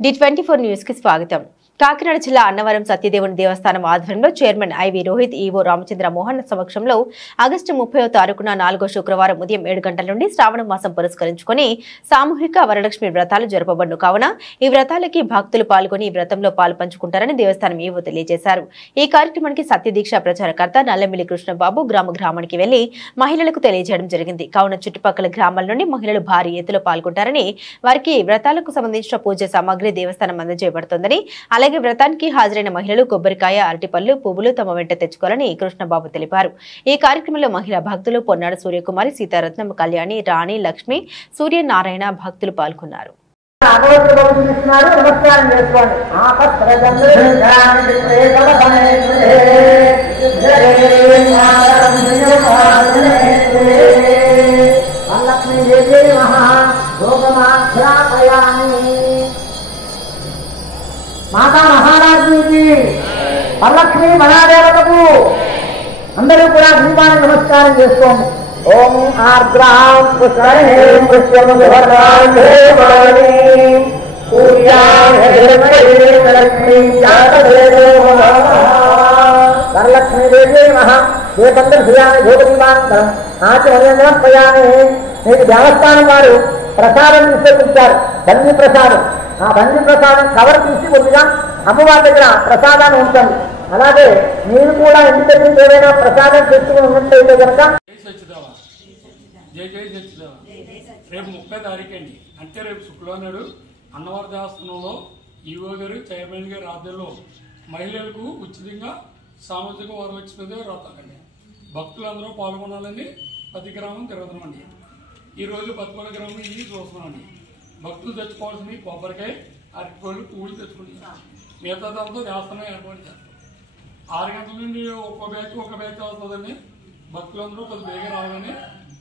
D24 news కి స్వాగతం. కాకినాడ జిల్లా అన్నవరం సత్యదేవుని దేవస్థానం ఆధ్వర్యంలో chairman IV Rohit EO Ramachandra Mohan సమక్షంలో ఆగస్టు 30వ తారీఖున 4వ శుక్రవారం ఉదయం 7 గంటల నుండి శ్రావణ మాసం పురస్కరించుకొని సామూహిక వరలక్ష్మి వ్రతాలు జరపబడును కావున ఈ వ్రతాలకి భక్తులు పాల్గొని ఈ వ్రతంలో పాలు పంచుకుంటారని దేవస్థానం ఈవో తెలియజేశారు. ఈ కార్యక్రమానికి సత్యదీక్ష ప్రచారకర్త నల్లమిల్లి కృష్ణబాబు గ్రామానికి వెళ్లి మహిళలకు తెలియజేయడం జరిగింది. కావున చుట్టుపక్కల గ్రామాల నుండి మహిళలు భారీ ఎత్తులో పాల్గొంటారని వారికి వ్రతాలకు సంబంధించిన పూజ సామాగ్రి దేవస్థానం అందజేయబడుతోందని అలాగే వ్రతానికి హాజరైన మహిళలు కొబ్బరికాయ అరటిపళ్ళు పువ్వులు తమ వెంట తెచ్చుకోవాలని కృష్ణబాబు తెలిపారు. ఈ కార్యక్రమంలో మహిళా భక్తులు పొన్నాడ సూర్యకుమారి సీతారత్నం కళ్యాణి రాణి లక్ష్మి సూర్యనారాయణ భక్తులు పాల్గొన్నారు. माता महाराज की वरलक्ष्मी महादेवतకు అందరూ కూడా దీపాన్ని నమస్కారం చేసుకోండి. ఓం ఆర్ద్రాం పుష్కరే పుష్పమువర్ణాందే వాణి పూజ్యాం హరిమయే లక్ష్మీ జాతవేదో వరలక్ష్మీ దేవి నమః దేవంతర శ్రీయాని భోగదీపాంతరం ఆచరణం ప్రయాణే మీకు దేవస్థానం వారు ప్రసాదం తీసుకొచ్చారు. బండి ప్రసాదం. ఆ బండి ప్రసాదం కవర్ తీసి కొద్దిగా అమ్మవారి దగ్గర ప్రసాదాన్ని ఉంచండి. అలాగే మీరు కూడా ఇంటి దగ్గర ఏదైనా ప్రసాదం తెచ్చుకుని ఉన్నట్టయితే కనుక రేపు 30 తారీఖు అండి, అంటే రేపు శుక్రవారం అన్నవరం దేవస్థానంలో ఈవో గారు చైర్మన్ గారి ఆధ్వర్యంలో మహిళలకు ఉచితంగా సామాజిక వరలక్ష్మి వ్రతాలండి. భక్తులందరూ పాల్గొనాలని ప్రతి గ్రామం తిరుగుతున్నామండి. ఈరోజు పత్తిపల్లి గ్రామం ఇది చూస్తున్నామండి. భక్తులు తెచ్చుకోవాల్సిన కొబ్బరికాయ అరటిపళ్ళు పువ్వులు తెచ్చుకుంటున్నాం. మిగతా దాంతో దేవస్థానం ఏర్పాటు చేస్తాం. 6 గంటల నుండి ఒక బ్యాచ్ అవుతుందండి. భక్తులందరూ కొద్ది బేగా రావాలని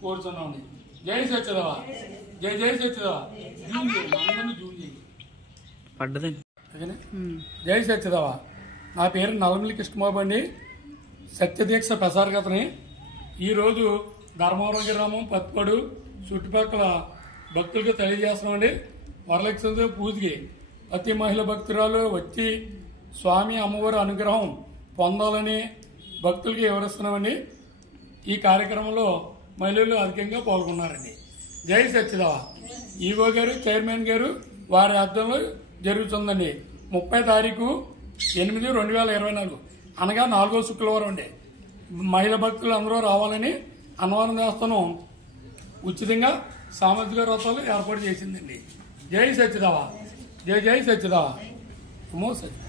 కోరుతున్నామండి. జై సత్యదేవా, జై జై సత్యదేవా. జూన్ పడ్డదండి. జై సత్యదేవా. నా పేరు నల్లమిల్లి కృష్ణబాబు అండి, సత్యదీక్ష ప్రసారకర్తని. ఈరోజు ధర్మవరం గ్రామం పత్తిపడు చుట్టుపక్కల భక్తులకు తెలియజేస్తున్నామండి. వరలక్ష్మి పూజకి ప్రతి మహిళ భక్తురాలు వచ్చి స్వామి అమ్మవారి అనుగ్రహం పొందాలని భక్తులకి వివరిస్తున్నామండి. ఈ కార్యక్రమంలో మహిళలు అధికంగా పాల్గొన్నారండి. జై సత్యదేవా. ఈవో గారు చైర్మన్ గారు వారి ఆధ్వర్యంలో జరుగుతుందండి. 30 తారీఖు 8/2024 అనగా 4వ శుక్రవారం అండి. మహిళా భక్తులు అందరూ రావాలని అన్నవరం దేవస్థానం ఉచితంగా సామాజిక వ్రతాలు ఏర్పాటు చేసిందండి. జై సత్యదేవా, జై జై సత్యదేవా. నమో సత్య.